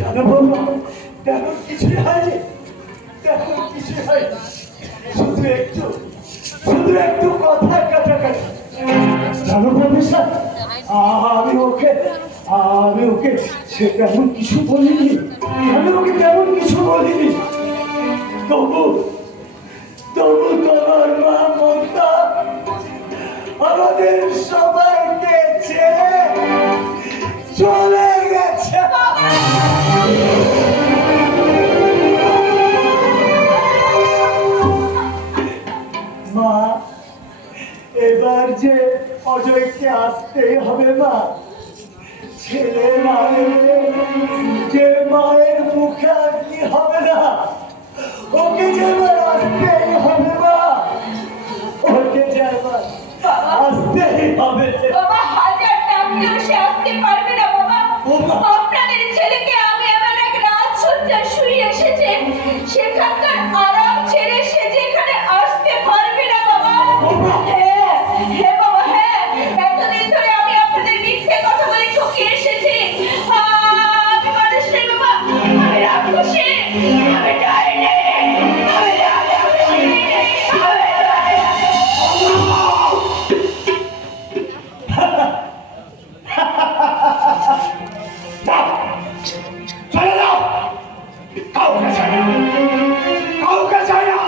জানো বৌমা, তেমন কিছুই হয়নি, তেমন কিছুই হয়নি। শুধু একটু কথা কাটাকাটি। জানো প্রফেসর, আমি ওকে সে তেমন কিছু বলিনি, আমি ওকে তেমন কিছু বলিনি। তবু তবু তোমার মা মমতা আমাদের সবাইকে ছেড়ে চলে গেছে। মা, এবার যে অজয়কে আসতেই হবে মা। ছেলে যে মায়ের মুখে কি হবে না, ওকে যে আসতেই হবে মা, ওকে যে আসতেই হবে। বাবা, হাজার ডাকলেও সে আসতে পারবে না বাবা। আপনাদের ছেলেকে আমি এমন এক রাজসজ্জায় শুয়ে এসেছে, সেখানকার আরাম ছেড়ে সে যে এখানে আসতে পারবে না বাবা। হ্যাঁ হ্যাঁ বাবা, হ্যাঁ, এতদিন ধরে আমি আপনাদের মিথ্যে কথা বলে ঠকিয়ে এসেছি। আমি মানুষ নই বাবা, আমি রাক্ষসী, আমি ডাইনি, আমি রাক্ষসী, আমি চলে যাও, কাউকে চাই না, কাউকে চাই না।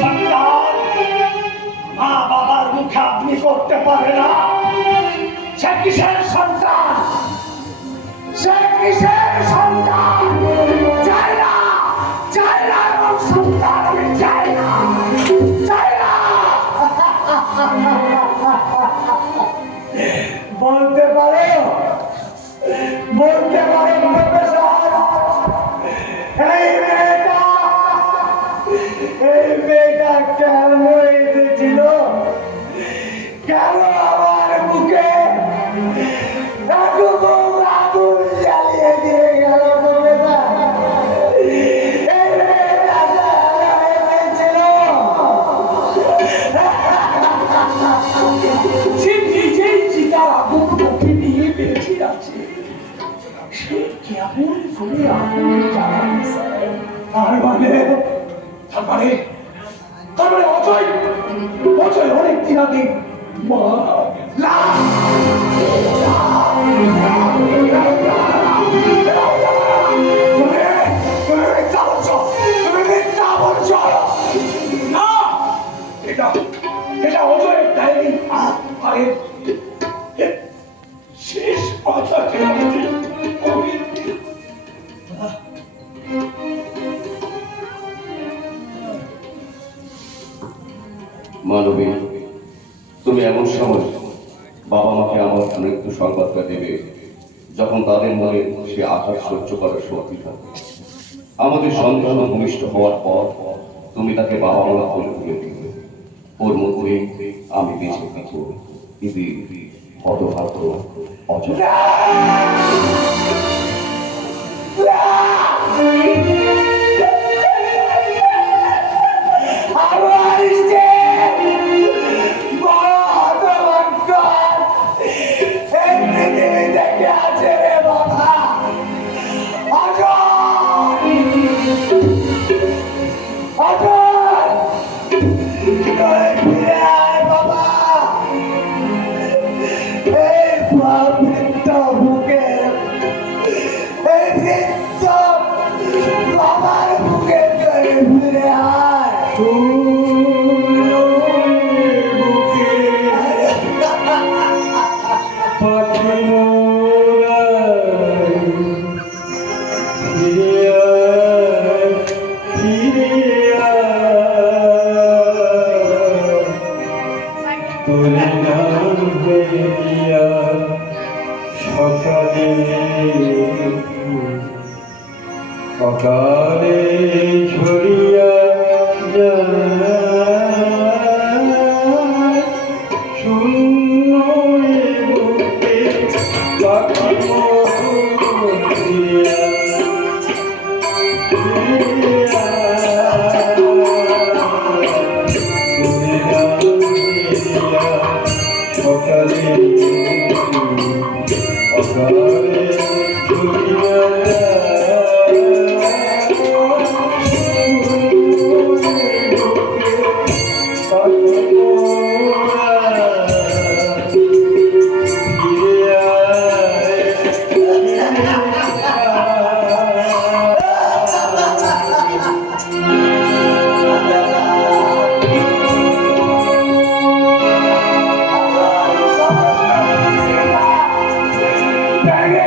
সন্তান মা বাবার মুখে আপনি করতে পারে না, সে কিসের সন্তান, সে কিসের সন্তান? চাই না, চাই না, এবং সন্তান আমি চাই না, চাই না। বলতে পারো, বলতে পারো প্রফেসর, এই মেয়েটা কেন এসেছিল, কেন আমার বুকে আগুন জ্বালিয়ে দিয়ে গেল প্রফেসর? এই মেয়েটা কেন এসেছিল? সে নিজেই চিতার আগুন মুখে নিয়ে বেঁচে আছে, সে কেমন করে আগুন জ্বালাচ্ছে? তার মানে অজয় অনেক দিন আগে এটা অজয়ের ডায়েরি। আরে শেষ কথা মানবী, তুমি এমন সময় বাবা মাকে আমার মৃত্যু সংবাদটা দেবে যখন তাদের মনে সে আঘাত সহ্য করার শক্তি থাকে। আমাদের সন্তান ভূমিষ্ঠ হওয়ার পর তুমি তাকে বাবা মা বলে তুলে দিবে, ওর মধ্যে আমি বেঁচে থাকবো। ইতি হতভাগ্য অজয়। সকালে ঝরিয়া শূন্য সকালে অকালে ছড়িয়া Dang